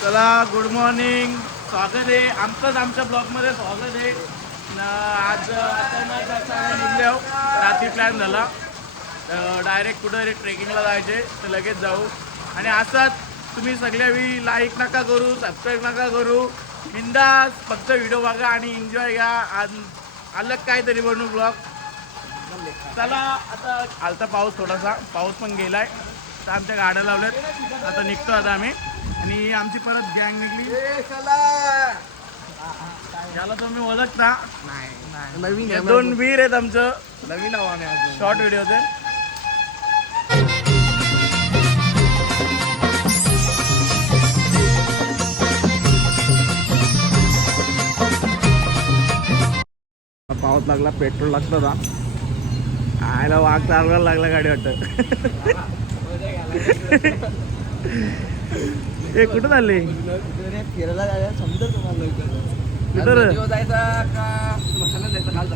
चला good morning, स्वागत आहे आमच्या ब्लॉगमध्ये स्वागत आहे. आज अचानक निघले आहो. रात्री प्लॅन झाला डायरेक्ट कुठं ट्रेकिंगला जायचे तर लगेच जाऊ. आणि असंच तुम्ही सगळ्यावी लाईक नका करू, सबस्क्राईब नका करू, बिंदास फक्त व्हिडिओ बघा आणि एन्जॉय घ्या. आज अलग काहीतरी बनवू ब्लॉग. चला आता आलता पाऊस, थोडासा पाऊस पण गेलाय तर आमच्या गाड्या लावल्यात. आता निघतो आता आम्ही आणि आमची परत गँग निघली. याला तुम्ही ओळखता नवीन हे दोन वीर आहेत आमचं. नवीन आहो आम्ही अजून. शॉर्ट व्हिडिओचे पाऊस लागला, पेट्रोल लागतं का आयला वाघ चालवायला लागला गाडी वाटत. हे कुठं चालले? फिरायला जायला समजेल तुम्हाला कुठं जायचा का मसाला द्यायचा काल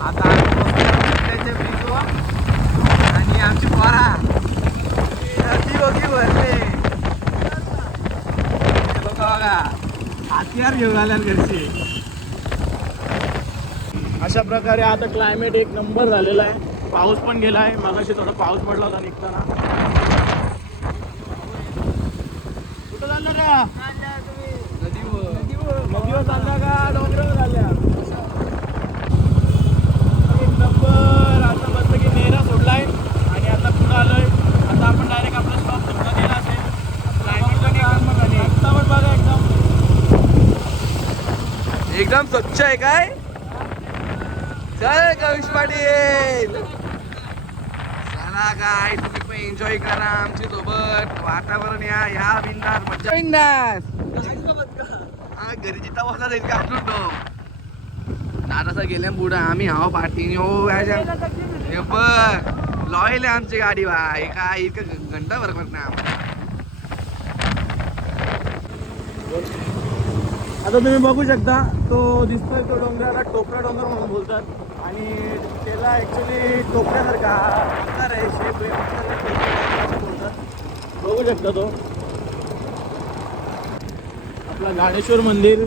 आता ब्रिजवर आणि आमची पोरा ती बघी भरले बघा हत्यार घेऊन आल्या घरची. अशा प्रकारे आता क्लायमेट एक नंबर झालेला आहे. पाऊस पण गेला आहे, मगाशी थोडा पाऊस पडला होता निघताना. कुठं चाललं का? नदीवर चालला का डोंगरावर चालल्या? एक नंबर. आता मस्त की नेरा सोडलाय आणि आता पुढं आलोय. आता आपण डायरेक्ट आपला स्टॉप तुमचा दिला असेल. क्लायमेट पण आता पण बघा एकदम स्वच्छ आहे काय. चल कविश पाटील चला काय तुम्ही पण एन्जॉय करा आमच्या सोबत. वातावरण या बिंदास मज्जा बिंदास. हा घरी जिता बसला जाईल का आपलं तो दादासा गेल्या पुढं आम्ही हाव पार्टी हो हे बघ लॉयल आहे आमची गाडी बाय काय इतकं घंटा भर करणार. आता तुम्ही बघू शकता तो दिसतोय तो डोंगराला टोपरा डोंगर म्हणून बोलतात आणि त्याला ॲक्च्युली टोपऱ्यासारखा आकार आहे, शेप आहे बोलतात. बघू शकता तो आपला गाणेश्वर मंदिर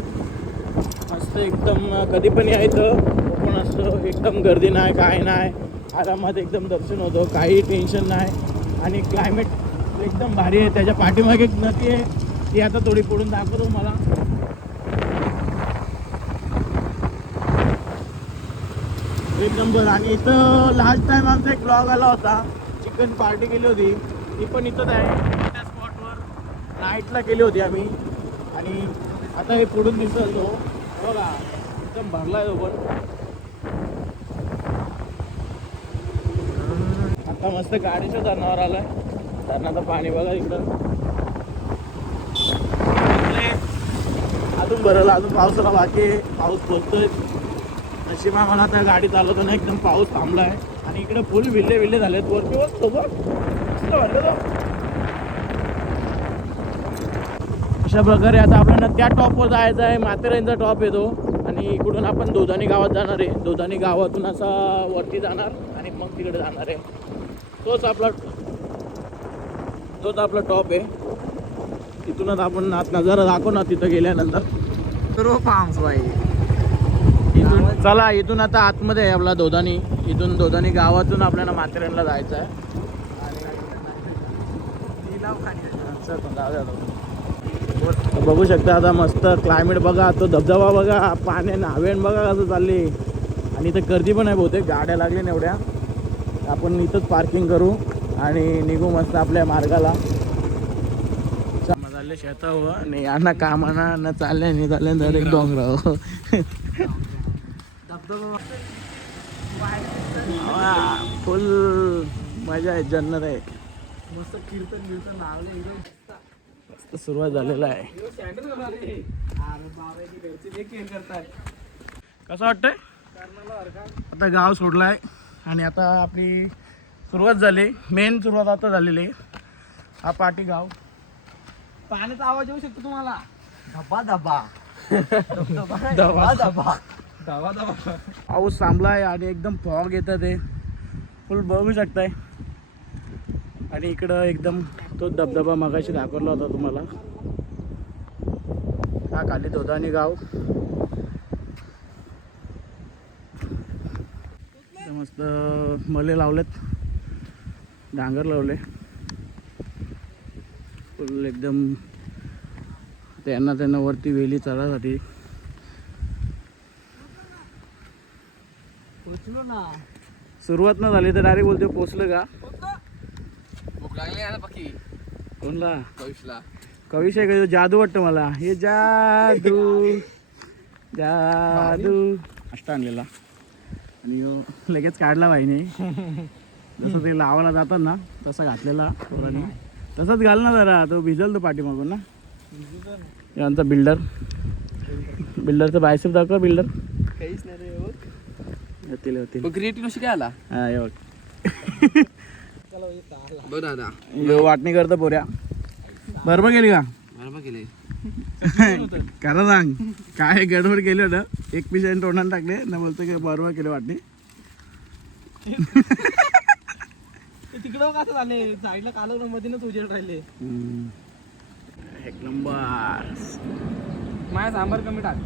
मस्त एकदम. कधी पण यायचं ओपन असतं, एकदम गर्दी नाही काय नाही, आरामात एकदम दर्शन होतं, काही टेन्शन नाही आणि क्लायमेट एकदम भारी आहे. त्याच्या पाठीमागे एक नदी आहे, ती आता थोडी पुढून दाखवतो मला. एक नंबर. आणि इथं लास्ट टाइम आमचा एक ब्लॉग आला होता, चिकन पार्टी केली होती, ती पण इथंच आहे त्या स्पॉटवर नाईटला केली होती आम्ही. आणि आता हे पुढून दिसत तो बघा एकदम भरला आहे तो पण. आता मस्त गाडीच्या धरणावर आलाय. धरणाचं पाणी बघा इकडं अजून भरलं, अजून पावसाला बाकी पाऊस पडतोय. नशिबा मला त्या गाडी चालवताना एकदम पाऊस थांबला आहे आणि इकडे फुल विल्ले झालेत. वरती बघतो बघ वाटलं. अशा प्रकारे आता आपल्याला त्या टॉपवर जायचं आहे. माथेरानचा टॉप येतो आणि इकडून आपण दोधानी गावात जाणार आहे. दोधानी गावातून असा वरती जाणार आणि मग तिकडे जाणार आहे. तोच आपला टॉप आहे. तिथूनच आपण नजारा दाखव ना तिथं गेल्यानंतर. इथून चला, इथून आता आतमध्ये आहे आपला दोधानी. इथून दोधानी गावातून आपल्याला माथेरानला जायचं आहे. बघू शकता आता मस्त क्लायमेट बघा, तो धबधबा बघा, पाण्या नावेण बघा कसं चालली. आणि इथं गर्दी पण आहे बहुतेक, गाड्या लागल्या एवढ्या. आपण इथंच पार्किंग करू आणि निघू मस्त आपल्या मार्गाला. चालले शेतावर आणि यांना कामाना न चालल्या नाही चालल्या तर एक डोंगराव. फुल मजा आहे, जन्नत आहे. मस्त कीर्तन लावले. सुरुवात झालेला आहे. कसं वाटतंय? आता गाव सोडलाय आणि आता आपली सुरुवात झाली. मेन सुरुवात आता झालेली आहे. हा पाटी गाव. पाण्याचा आवाज येऊ शकतो तुम्हाला. धबा धबा धबा धबा धबा धबा. पाऊस थांबलाय आणि एकदम फॉग येतं ते फुल बघू शकताय. आणि इकडं एकदम तो धबधबा मगाशी दाखवला होता तुम्हाला. हा खाली दोदानी गाव. मस्त मले लावलेत, डांगर लावले फुल एकदम. त्यांना वरती वेली चढायसाठी. पोचलो ना. सुरुवात न झाली तर डायरेक्ट बोलतो पोचलं का. भूक लागली ना पक्की. कोणला कविशला. कविश आहे का? जादू वाटतं मला. हे जादू जादू अष्ट आणलेला आणि ह्यो लगेच काढला बाईने. जसं ते लावायला जातात ना तसं घातलेला पोराने. तसंच घाल ना जरा, तो भिजल तो पाठीमागून ना. हे आमचा बिल्डरचं बायसेप दाखव. बिल्डर काहीच नाही रे. होतील होतील. क्रिएटिव्ह कशी काय आला. हा हे बघ. बघ दादा. ह्यो वाटणी करतो पोऱ्या. बरोबर गेली का? बरोबर केले. खरं सांग काय गडबड केली होतं. एक पीस तोंडाने टाकले ना, बोलतो की बरोबर केले वाटणी. तिकडं कसं झाले साईडला कालवण मधूनच उजेड राहिले. एक नंबर. माझ्या सांबार कमी टाक.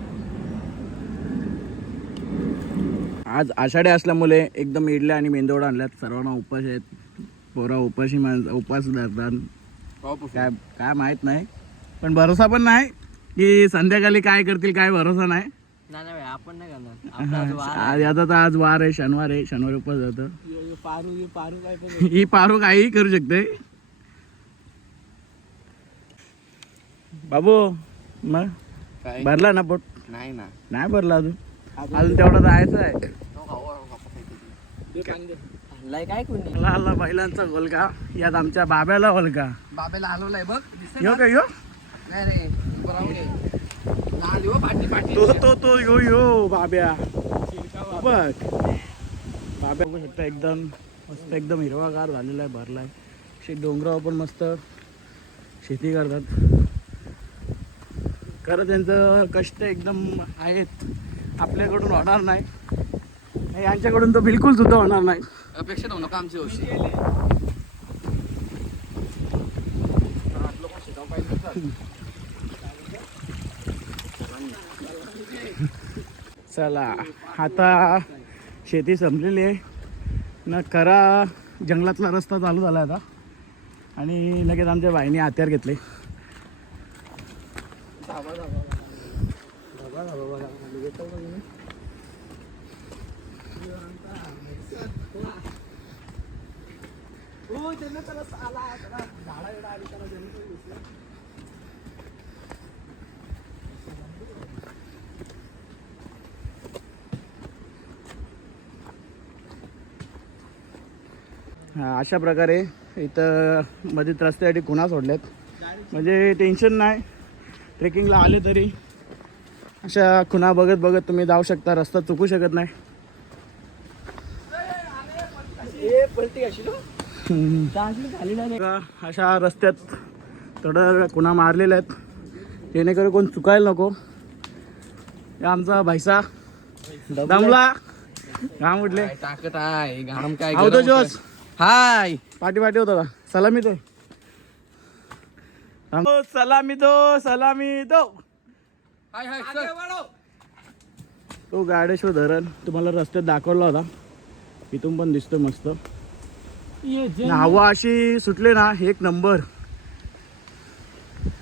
आज आषाढी असल्यामुळे एकदम इडल्या आणि मेंदवडा आणल्यात. सर्वांना उपास आहेत. पोरा उपाशी उपास धरतात. काय काय माहित नाही, पण भरोसा पण नाही की संध्याकाळी काय करतील, काय भरोसा नाही. आपण नाही करणार. आज वार आहे, शनिवार आहे. शनिवारी उपास जातं. पारू काय पण ही पारू काही करू शकते. बाबू मग काय भरला ना पोट? नाही ना. नाही भरला अजून. अजून तेवढं जायचं आहे. काय कोणी हल्ला बैलांचा गोलका. यात आमच्या बाब्याला गोलका. बाबेला हलवलाय बघ. यो का यो? नाही रे. पाठी पाठी. तो यो बाब्या बघ. बाब्या बघू शकता एकदम मस्त, एकदम हिरवागार झालेला आहे, भरलाय. डोंगरावर पण मस्त शेती करतात. खरं त्यांचं कष्ट एकदम आहेत. आपल्याकडून होणार नाही, यांच्याकडून तर बिलकुल सुद्धा होणार नाही. अपेक्षा नव्हतं का आमची होशी. चला आता शेती संपलेली आहे ना. खरा जंगलातला रस्ता चालू झाला आता. आणि लगेच आमच्या बाईने हत्यार घेतले. अशा प्रकारे इथं मध्ये रस्त्यासाठी खुणा सोडल्यात. म्हणजे टेन्शन नाही, ट्रेकिंगला आले तरी अशा खुणा बघत बघत तुम्ही जाऊ शकता. रस्ता चुकू शकत नाही. अशा रस्त्यात थोडं खुणा मारलेल्या आहेत जेणेकरून कोण चुकायला नको. आमचा भाईसा दमला, घाम उठले. टाकत आहे घाम काय. आवतो जोस. हाय पाठी पाठी होता का? सलामी दो. सलामी दो, सलामी दो. हाय हाय. तो गाडेश्वर धरण तुम्हाला रस्त्यात दाखवला होता. इथून पण दिसतो मस्त. हवा अशी सुटले ना एक नंबर.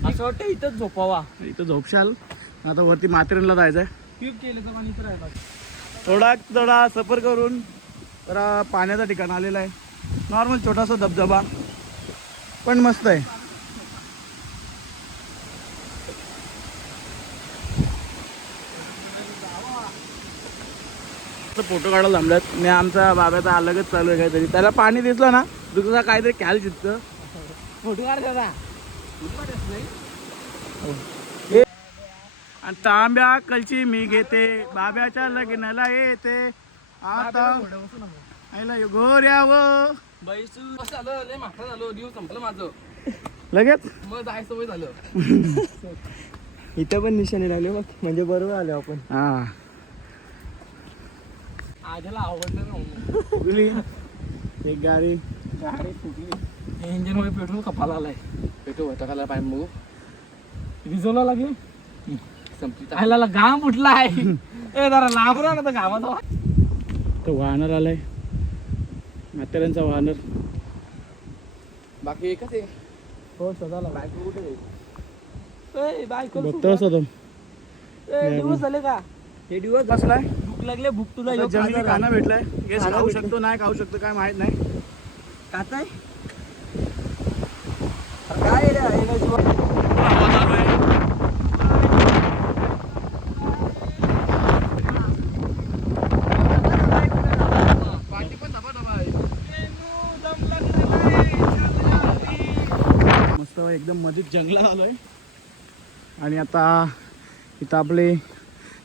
असं वाटतं इथंच झोपावा. इथं झोपशाल. आता वरती माथेरानला जायचं आहे. थोडा सफर करून जरा पाण्याचा ठिकाण आलेला आहे. नॉर्मल छोटासा धबधबा पण मस्त आहे. फोटो काढायला थांबल्यात. मी आमचा बाबाचा अलगच चालू आहे काहीतरी. त्याला पाणी दिसलं ना दुसरा काहीतरी ख्याल शिकतं. फोटो काढ दादा. आणि तांब्या कलची मी घेते, बाब्याच्या लग्नाला येते. आता गोऱ्याव झालं लय मागं झालो. दिवस संपलं माझं लगेच. मग जायचं सवय झालं. इथं पण निशाणी लागले बघ, म्हणजे बरोबर आलो आपण. हा आजला आवडलं ना एक गाडी गाडी फुटली इंजिन मध्ये पेट्रोल कपाला आलाय पेटो होता का पाय बघू रिझोला लागली संपली आयला घाम फुटलाय ए जरा लांब राहा ना तर घामाचा तो वाहनर आलाय म्हाताऱ्यांचा वाहनर बाकी एकच आहे हो शोधाला बायको कुठे ए बायको बघतो असं तो दिवस झाले का हे दिवस बसलाय भूक लागले भूक तुला आता ह्यो जंगली खाणार खाना भेटलाय गेस खाना खाऊ भेटलं. शकतो नाही खाऊ शकतो काय माहित नाही काताय काय रे एनर्जी आवाज आलोय पाठी पण धबा धबा आहे. मस्त एकदम मधीच जंगलात आलोय आणि आता इथं आपले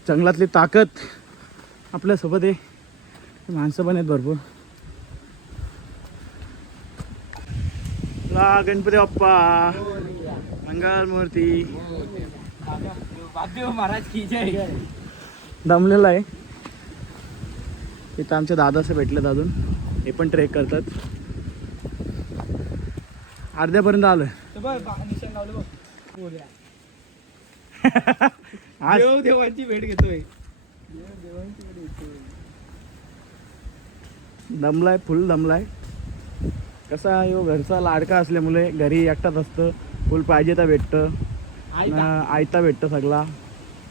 जंगलातली ताकद आपल्यासोबत आहे माणसं पण आहेत भरपूर ला गणपती बाप्पा मंगल मूर्ती बापदेव महाराज की जय दमलेला आहे इथं आमचे दादा असं भेटलेत अजून हे पण ट्रेक करतात अर्ध्यापर्यंत आलोय तर बघ निशाण लावलं बघ बोलूया आज देव देवांची भेट घेतोय दमलाय फुल दमलाय कसा यो घरचा लाडका असल्यामुळे घरी एकटाच असतं फुल पाहिजे तर भेटतं आयता भेटतं सगळा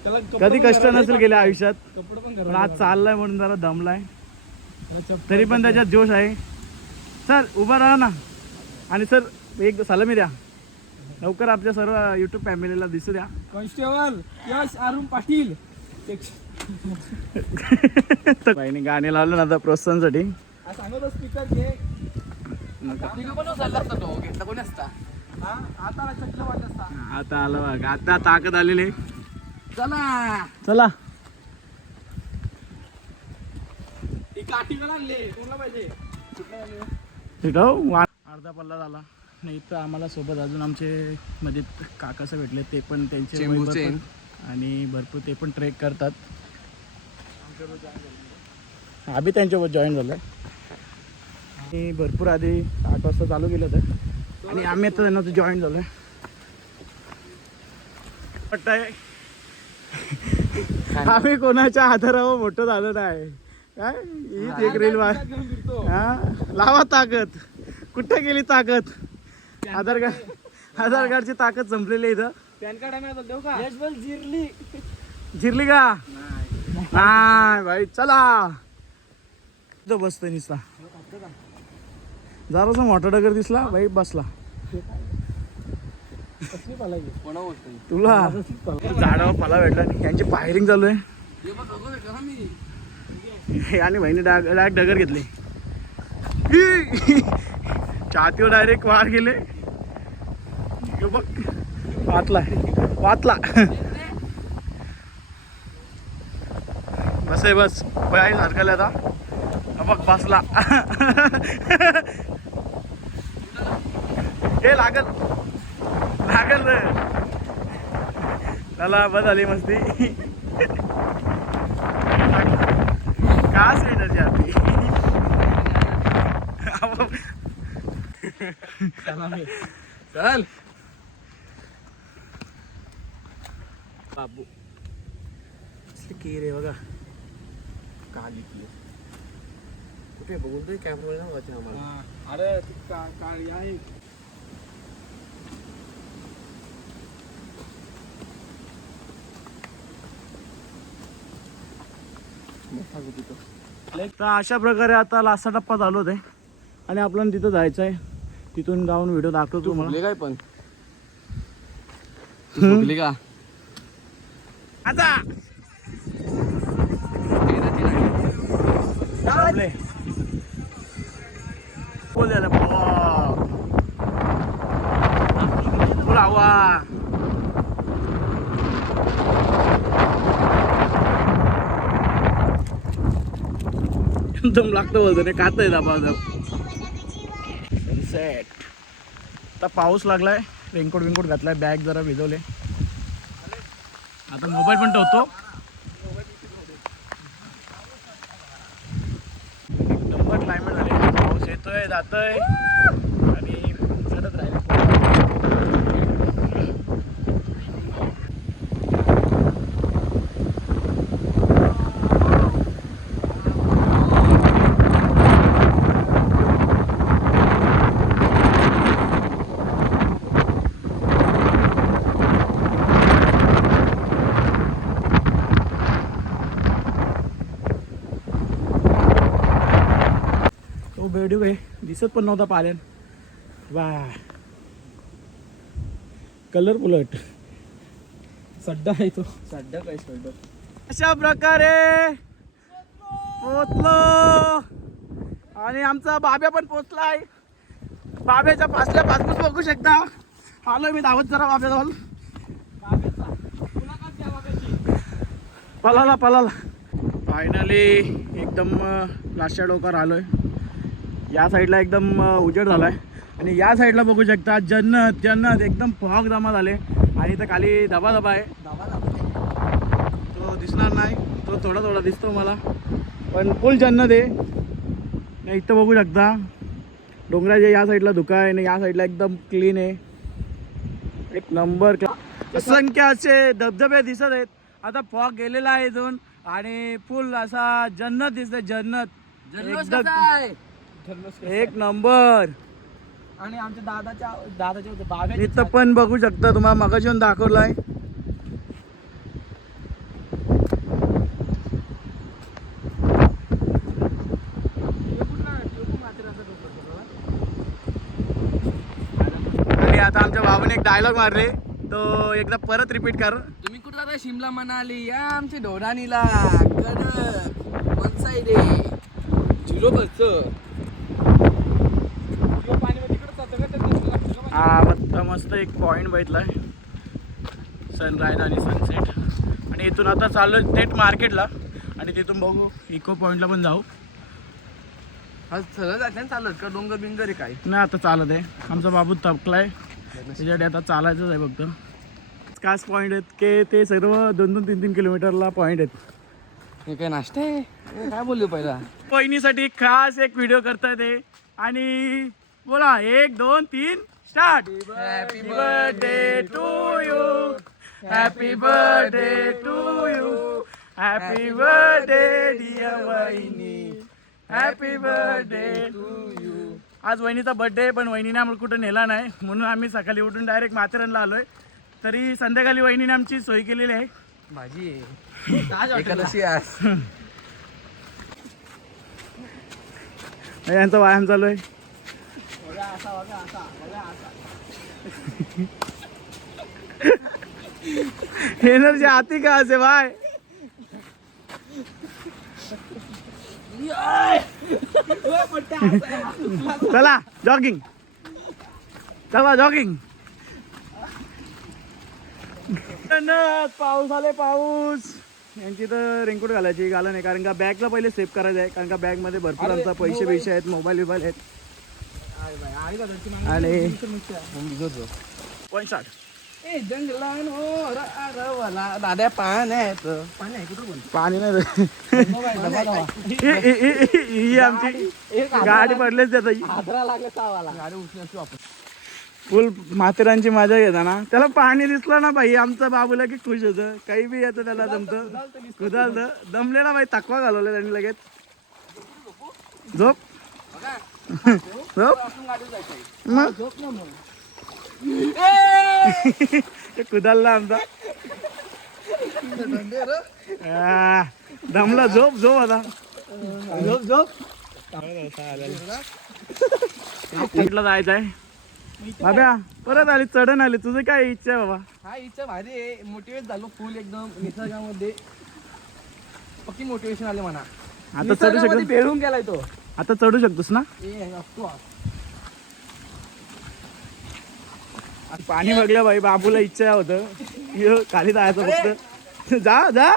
त्याला कपडे कधी पण कष्ट घरात नसेल गेल्या आयुष्यात कपडे पण पण घरात आज चाललाय म्हणून जरा दमलाय चप्पल तरी पण त्याच्यात जोश आहे सर उभा राहा ना आणि सर एक सलामी द्या लवकर आपल्या सर्व युट्यूब फॅमिलीला दिसू द्या कॉन्स्टेबल यश अरुण पाटील बाईने गाणे लावलं ना आता प्रोत्साहनसाठी सांगतो स्पीकर घे पण चालला असता तो घेतला कोणी असता हा आता चटलं वाटत असता आता आलं बघ आता ताकद आलेली आहे. चला चला ती काठी पण आणले कोणाला पाहिजे ठीक आहे अर्धा पल्ला झाला नाही इथं आम्हाला सोबत अजून आमचे मध्ये काकाचं भेटले ते पण त्यांचे चेंबूरचे. वय भरपूर आणि भरपूर ते पण ट्रेक करतात आम्ही त्यांच्यावर जॉईन झालो आणि भरपूर आधी 8 वाजता चालू केलं होतं आणि आम्ही आता त्यांना जॉईन झालो वाटतंय आम्ही कोणाच्या आधारावर मोठं झालो नाही काय हीच एक रील घेऊन फिरतो हा लावा ताकद कुठे गेली ताकद आधार कार्डची ताकद संपलेली आहे इथं पॅन कार्ड आम्ही देऊ का यश बोल जिरली जिरली का नाही भाई चला इथं बसतोय निसला जरासा मोठा डगर दिसला भाई बसला कसली पालायची कोणा बोलतोय तुला झाडावर फला भेटला नाही यांची फायरिंग चालू आहे हे बघ बघू भेटला ना मी आणि बहिणी डायरेक्ट डगर घेतली छातीवर डायरेक्ट वार गेले हे बघ वाचला बस आहे बस पाय सारखं आता हा बघ बसला हे लागल रे त्याला बस आली मस्ती कास एनर्जी आपली चल बाबू की रे बघा काली कुठे बघून तरी कॅमेरा ना वाचन आम्हाला अरे ती काळी आहे तर अशा प्रकारे आता लास्टचा टप्पा चालू होते आणि आपल्याला तिथं जायचं आहे तिथून जाऊन व्हिडिओ दाखवतो तू तुम्हाला फुगली काय पण तू फुगली का आता थांबले. बोल झालं पुरा हवा दम लागतं बोलतो नाही खात आहे दाबा सनसेट आता पाऊस लागलाय रेनकोट विंकोट घातलाय बॅग जरा भिजवले आता मोबाईल पण ठेवतो नंबर क्लायमेट झाली पाऊस येतोय जातोय आणि चढत राहिलं. तो बेडूक आहे दिसत पण नव्हता पाल्यान. वा कलर बुलट सड्डा आहे तो. सड्डा काय सड्डा. अशा प्रकारे पोचलो आणि आमचा बाब्या पण पोचलाय. बाब्याच्या पासल्या पासून बघू शकता. आलोय मी धावत जरा बाब्याजवळ. पळाला फायनली एकदम लास्टच्या डोक्यावर आलोय. या साईडला एकदम उजेड झालाय आणि या साईडला बघू शकता जन्नत जन्नत एकदम फॉग जमा झाले आणि इथं खाली धबा आहे. तो दिसणार नाही, तो थोडा थोडा दिसतो मला, पण फुल जन्नत आहे. नाही इथं बघू शकता डोंगराच्या या साईडला धुका आहे आणि या साईडला एकदम क्लीन आहे. एक नंबर. असंख्य असे धबधबे दिसत आहेत. आता फॉग गेलेला आहे इथून आणि फुल असा जन्नत दिसते. जन्नत एक नंबर. आणि आमच्या दादाच्या बाब्याच्या इथं पण बघू शकता तुम्हाला मगाशी येऊन दाखवलाय. आणि आता आमच्या भावाने एक डायलॉग मारले तो एकदा परत रिपीट कर. तुम्ही कुठला रे? शिमला मनाली या आमच्या ढोरानीला कडक वन साइड आहे 0 खर्च. हा मस्त एक पॉइंट बघितलाय सनराईज आणि सनसेट. आणि इथून आता चाललो थेट मार्केटला आणि तिथून बघू इको पॉइंटला पण जाऊ. आज सरळ जाते चालत का डोंगर बिंगर आहे काय? नाही आता चालत आहे. आमचा बाबू थकलाय त्याच्यासाठी आता चालायचंच आहे फक्त. खास पॉईंट आहेत की ते सर्व 2-3 किलोमीटरला पॉईंट आहेत. हे काय नाश्ता आहे? हे काय बोललो पहिला? वहिनीसाठी खास एक व्हिडिओ करताय ते आणि बोला 1 2 3 start. Happy birthday to you, happy birthday to you, happy birthday dear वहिनी, हॅपी बर्थडे टू यू. आज वहिनीचा बर्थडे पण वहिनीने आम्हाला कुठं नेला नाही म्हणून आम्ही सकाळी उठून डायरेक्ट माथेरानला आलोय. तरी संध्याकाळी वहिनीने आमची सोय केलेली आहे. भाजी आहे एकादशी आज. यांचा व्यायाम चालू आहे. एनर्जी आती का से भाई. चला जॉगिंग, चला जॉगिंग. पाऊस आले पाऊस. यांची तर रेनकोट घालायची घाला नाही कारण का बॅगला पहिले सेव्ह करायचं आहे कारण का बॅगमध्ये भरपूर आमचा पैसे आहेत, मोबाईल आहेत. आणि पॉईंट 60 दाद्या पाण्यात पाणी नाही. ही आमची गाडी पडलेच त्याचा गाडी उचलण्याची वापर. फुल माथेरानची मजा घेता ना. त्याला पाणी दिसलं ना भाई आमचा बाबूला की खुश होतं. काही बी येतं त्याला जमतं कुदालतं. दमलेला भाई तकवा घालवला त्यांनी लगेच. झोप झोप मग कुदालला आमचा दमला. झोप झोप आता झोप झोप. कुठला जायचं आहे बाब्या? परत आली चढण आली. तुझं काय इच्छा आहे बाबा? हा इच्छा भारी आहे. मोटिवेट झालो फुल एकदम निसर्गामध्ये. पक्की मोटिवेशन आले म्हणा. आता चढू शकतो, पेरून गेलाय तो. आता चढू शकतोस ना? पाणी बघलं बाई बाबूला इच्छा होतं खाली जायचं फक्त. जा जा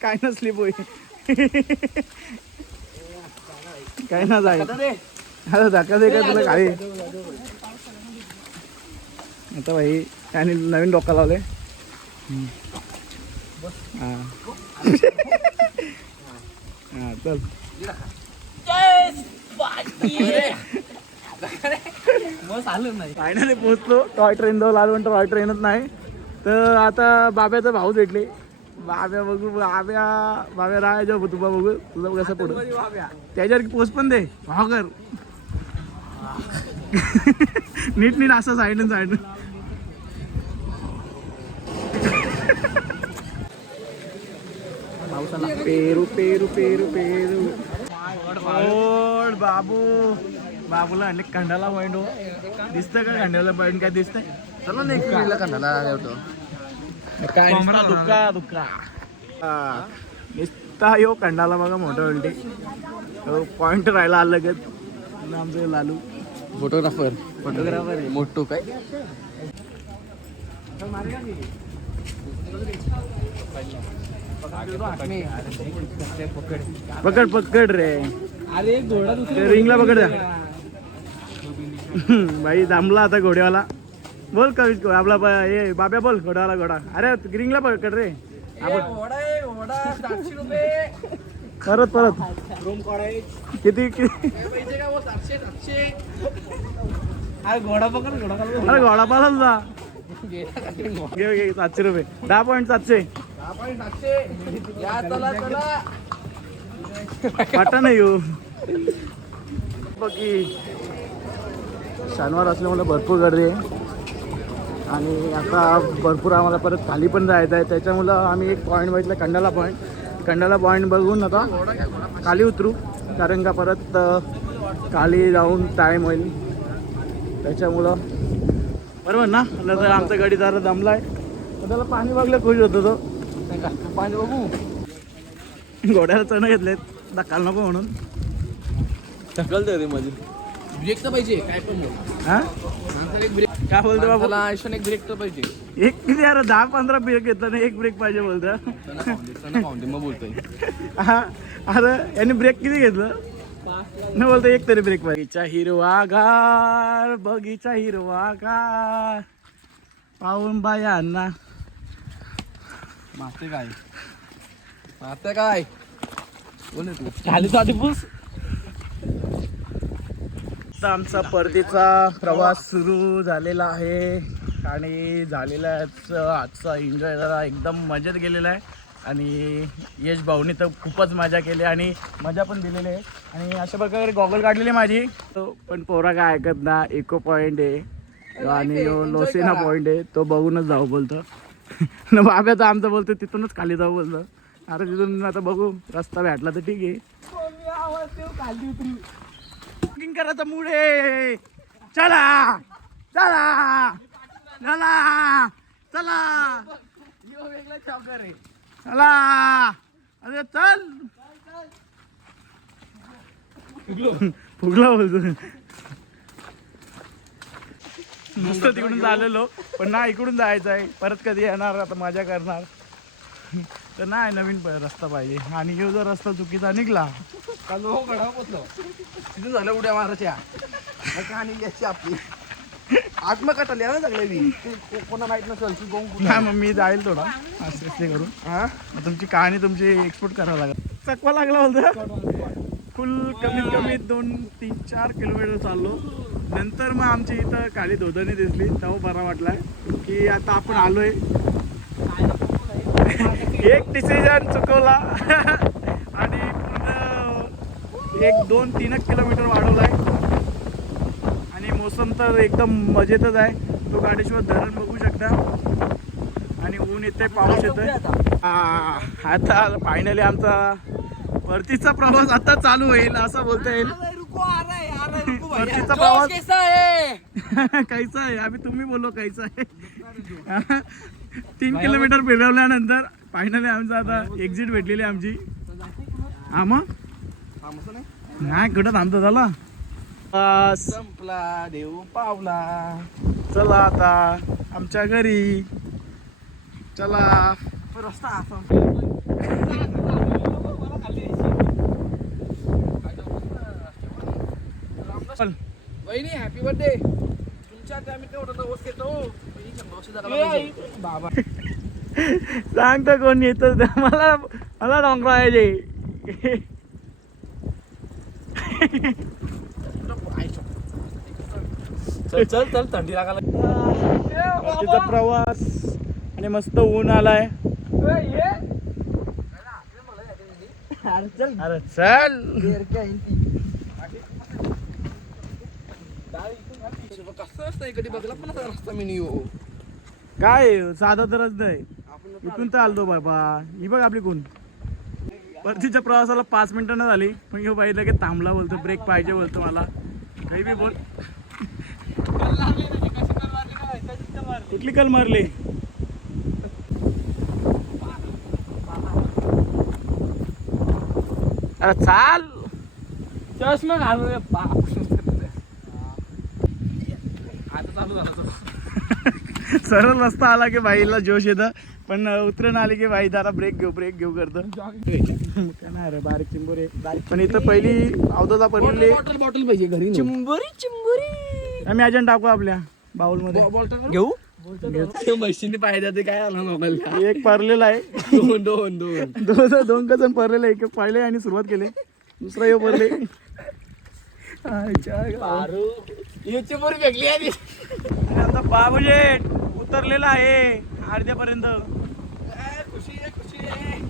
काय ना स्लिप होई काय ना जाय. आता धक्का दे काय तुला खाली. आता भाई त्याने नवीन डोका लावले. हा चल. मग आलं नाही. फायनली पोहोचलो. टॉय ट्रेन जवळ आलो पण टॉय ट्रेनच नाही. तर आता बाब्याचा भाऊ भेटले. बाब्या बघू बाब्या राहायचं तुला बघू तुझं कसं पुढं त्याच्यावर पोस्ट पण दे भाव कर. नीट नीट असं साईडून साईडून. पेरू पेरू पेरू पेरू ओड बाबू. बाबूला आणले खंडाला पॉइंट. हो दिसतंय का खंडाला पॉइंट? काय दिसतंय? चला ना एक वेळेला कानाला होतो काय दुःखा दुःखा निसता यो खंडाला बघा मोठं उलटी पॉइंट राहायला आलं लगेच. आमचं लालू फोटोग्राफर आहे मोठो काय. पकड पकड रे. अरे घोडा ते रिंगला पकड द्या. भाई थांबला आता घोड्यावाला. बोल कवी आपला हे बाब्या बोल घोड्यावाला घोडा. अरे रिंगला पकड रे. परत परत किती अरे घोडा पकड घोडा खाली. अरे घोडा पाला तुझा. घे घे 700 रुपये. 10.700 वाटा नाही येऊ. बाकी शनिवार असल्यामुळे भरपूर गर्दी आहे आणि आता भरपूर आम्हाला परत खाली पण जायचं आहे. त्याच्यामुळं आम्ही एक पॉईंट बघितलं खंडाला पॉईंट. खंडाला पॉईंट बघून आता खाली उतरू कारण का परत खाली जाऊन टाईम होईल. त्याच्यामुळं बरोबर ना. तर आमचा गाडी जरा दमला आहे. त्याला पाणी बघलं खुश होतो तो. पाणी बघू घोड्याला चण घेतलेत धक्काल नको म्हणून. ढकल रे माझी ब्रेक तर पाहिजे काय पण बोल. हा एक ब्रेक काय बोलतो बाबा? मला आयुष्यात एक ब्रेक तर पाहिजे. एक किती यार 10-15 ब्रेक घेतला ना एक ब्रेक पाहिजे बोलतो. मग बोलतोय हा अरे यांनी ब्रेक किती घेतलं न बोलतो एक तरी ब्रेक पाहिजे. बगीचा हिरवागार बगीचा हिरवागार पाहून बायांना माते काय बोल तू खाली तो आधी पुस. आता आमचा परतीचा प्रवास सुरू झालेला आहे आणि झालेला आहे. आजचा एन्जॉय जरा एकदम मजेत गेलेला आहे आणि यश भाऊनी तर खूपच मजा केली आणि मजा पण दिलेली आहे. आणि अशा प्रकारे गॉगल काढलेली माझी. पण पोरा काय ऐकत ना. इको पॉईंट आहे आणि लोसेना पॉईंट आहे तो बघूनच जाऊ बोलतो. न बाब्याचं आमचं बोलतो तिथूनच खाली जाऊ बोलतो. अरे तिथून आता बघू रस्ता भेटला तर ठीक आहे. बुकिंग करायचा मूड आहे. चला चला चला चला चला अरे चल फुगला बोलतो. नुसतं तिकडून झालेलो पण ना इकडून जायचं आहे. परत कधी येणार आता मजा करणार तर नाही. नवीन रस्ता पाहिजे आणि यो जर रस्ता चुकीचा निघला तिथून झालं उड्या मारायच्या कहाणी घ्यायची आपली. आत्मकथाली ना सगळे कोणा माहित नसेल की नाही मग मी जाईल थोडा असे करून. हा मग तुमची कहाणी तुमची एक्सपोर्ट करावं लागेल. चकवा लागला बोलतो. फुल कमीत कमी 2-3-4 किलोमीटर चाललो. नंतर मग आमची इथं खाली धोधणी दिसली तेव्हा बरा वाटलाय की आता आपण आलोय. एक डिसिजन चुकवला आणि पूर्ण 1-2-3 किलोमीटर वाढवलाय आणि मोसम तर एकदम मजेतच आहे. तो गाडेश्वर धरण बघू शकता आणि ऊन येते पाऊस येतोय. आता फायनली आमचा परतीचा प्रवास आता चालू होईल असं बोलता येईल. परतीचा प्रवास कैसा आहे आम्ही तुम्ही बोललो कैसा आहे. 3 किलोमीटर फिरवल्यानंतर फायनली आमचं आता एक्झिट भेटलेली आमची. हा मग नाही कुठं थांबतो झाला बस संपला देव पावला. चला आता आमच्या घरी चला. रस्ता वहिनी हॅपी बर्थडे. तुमच्या त्या मी तेवढा दिवस येतो बाबा. सांगतो कोण येतं मला मला डोंगरा आहे चल चल चल थंडी लागायला तिचा प्रवास आणि मस्त ऊन आलाय. अरे चल कसं असतं कधी बघला पण असा रस्ता मी नाही काय साधा तरच नाही इथून तर आलतो बाबा. ही बघ आपली कोण परतीच्या प्रवासाला 5 मिनिटं न झाली पण ह्यो बाई लगेच थांबला, बोलतो ब्रेक पाहिजे, बोलतो मला काही बी बोल. कुठली कल मारली? अरे चाल चष्मा घालू रे बाप. आता चालू झाला तो. सरळ रस्ता आला की बाईला जोश येतं पण उतरण आली की बाई जरा ब्रेक घेऊ करतं. काय नाही रे बारीक चिंबोरी पण इथं पहिली अवधता पडलेली. बॉटल पाहिजे घरी चिंबोरी आम्ही अजून टाकू आपल्या बाउल मध्ये. घेऊ म्हशीने पाहिजे ते काय आलं मोबाईल एक परलेला आहे, दोन दोन दोन दोन कजन परलेला एक पहिले आणि सुरुवात केली, दुसरा येऊ परले. चिंबोरी फेकली आधी. आणि आता बाबूजेट उतरलेला आहे अर्ध्यापर्यंत. खुशी आहे खुशी आहे.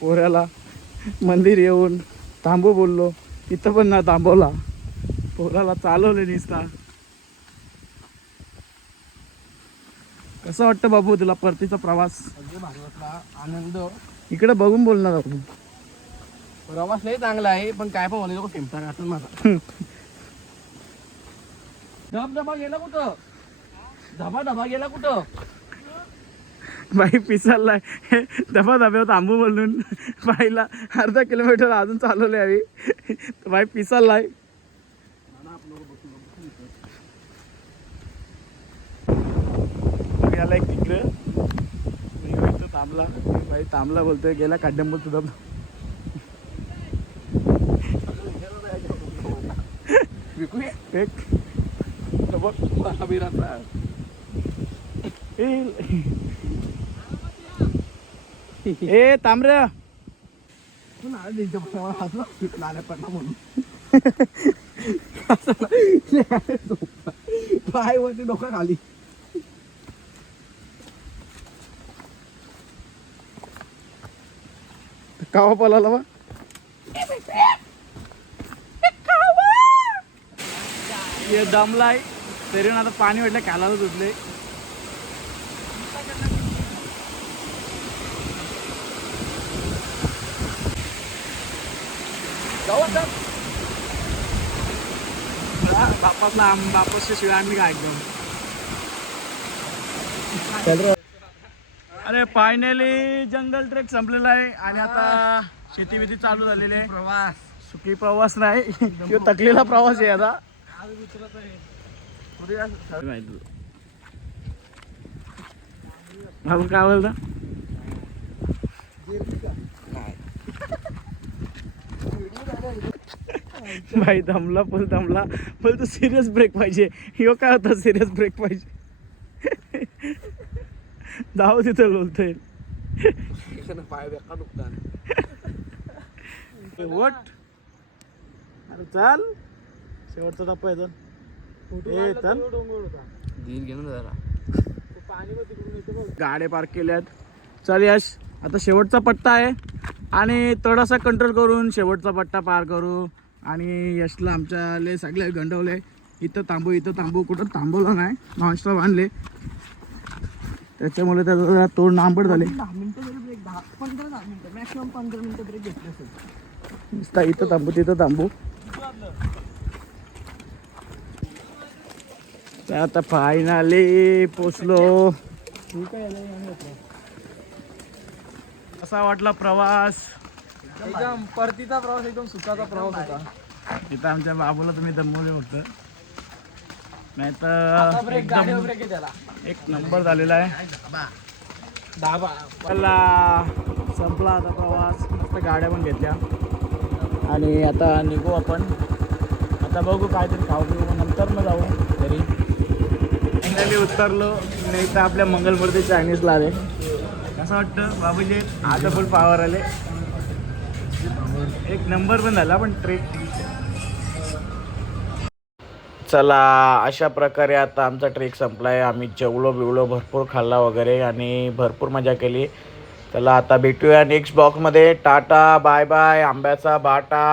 पोऱ्याला मंदिर येऊन थांबू बोललो, इथं पण ना थांबवला, पोराला चालवले निसता. कसं वाटतं बाबू तुला परतीचा प्रवास? आनंद इकडे बघून बोलणार आपण. प्रवास लय चांगला आहे पण काय पण म्हणले लोक टेम्पा घातून माझा धबधबा गेला कुठं? धबा गेला कुठं? बाई पिसाललाय दबा दब्यावर थांबू बोलून बाईला अर्धा किलोमीटर अजून चालवले हवी. बाई पिसाललाय. गेला एक तिकडं इथं थांबला, बाई थांबला बोलतोय, गेला काढ्याम बोलतो दब. एक ए तांबऱ्या पाय वरती डोकं खाली. कावा पळाला बा. दमलाय तरी आता पाणी वाटलं खालाला सुटले. बापासला बापासच्या शिवाय आम्ही काय एकदम. अरे फायनली जंगल ट्रेक संपलेला आहे आणि आता शेतीविधी चालू झालेली आहे. प्रवास सुखी प्रवास नाही किंवा थकलेला प्रवास आहे आता. बाबू काय बोलता? भाई दमला फुल दमला बोल तू सिरियस ब्रेक पाहिजे. ह्यो काय होता सिरियस ब्रेक पाहिजे. जाऊ तिथं बोलतोय पाय बेकार दुखतात. वट अरे चाल शेवटचा टप्पा आहे तर धीर घे ना जरा. गाड्या पार्क केल्यात. चल यश आता शेवटचा पट्टा आहे आणि थोडासा कंट्रोल करून शेवटचा पट्टा पार करू. आणि यशला आमच्याले सगळे गंडवले, इथं थांबू कुठं थांबवलं नाही, नॉनस्टॉप आणले, त्याच्यामुळे त्याचं जरा तोंड नांबड झाले. 10 मिनिटं जरी ब्रेक 15 मिनिटं मॅक्सिमम 15 मिनिटं ब्रेक घेतले असेल. नुसता इथं थांबू तिथं थांबू. तर आता फायनली पोचलो. कसा वाटला प्रवास? एकदम परतीचा प्रवास एकदम सुखाचा प्रवास होता. तिथं आमच्या बाबूला तुम्ही दमवले फक्त, नाही तर ब्रेक गाडी ब्रेक आहे त्याला. एक नंबर झालेला आहे. दाबा मला संपला आता प्रवास. मस्त गाड्या पण घेतल्या आणि आता निघू आपण. आता बघू काहीतरी खाऊ पिऊ नंतर मग जाऊ घरी. फायनली उतरलो, नाही तर आपल्या मंगलमूर्ती चायनीजला आले. कसं वाटतं बाबूजी? आता फुल पावर आले. एक नंबर पण झाला पण ट्रेक. चला अशा प्रकारे आता आमचा ट्रेक संपला आहे. आम्ही जेवलो बिवलो भरपूर खाल्ला वगैरे आणि भरपूर मजा केली. चला आता भेटूया नेक्स्ट ब्लॉगमध्ये. Tata bye bye. आंब्याचा बाटा.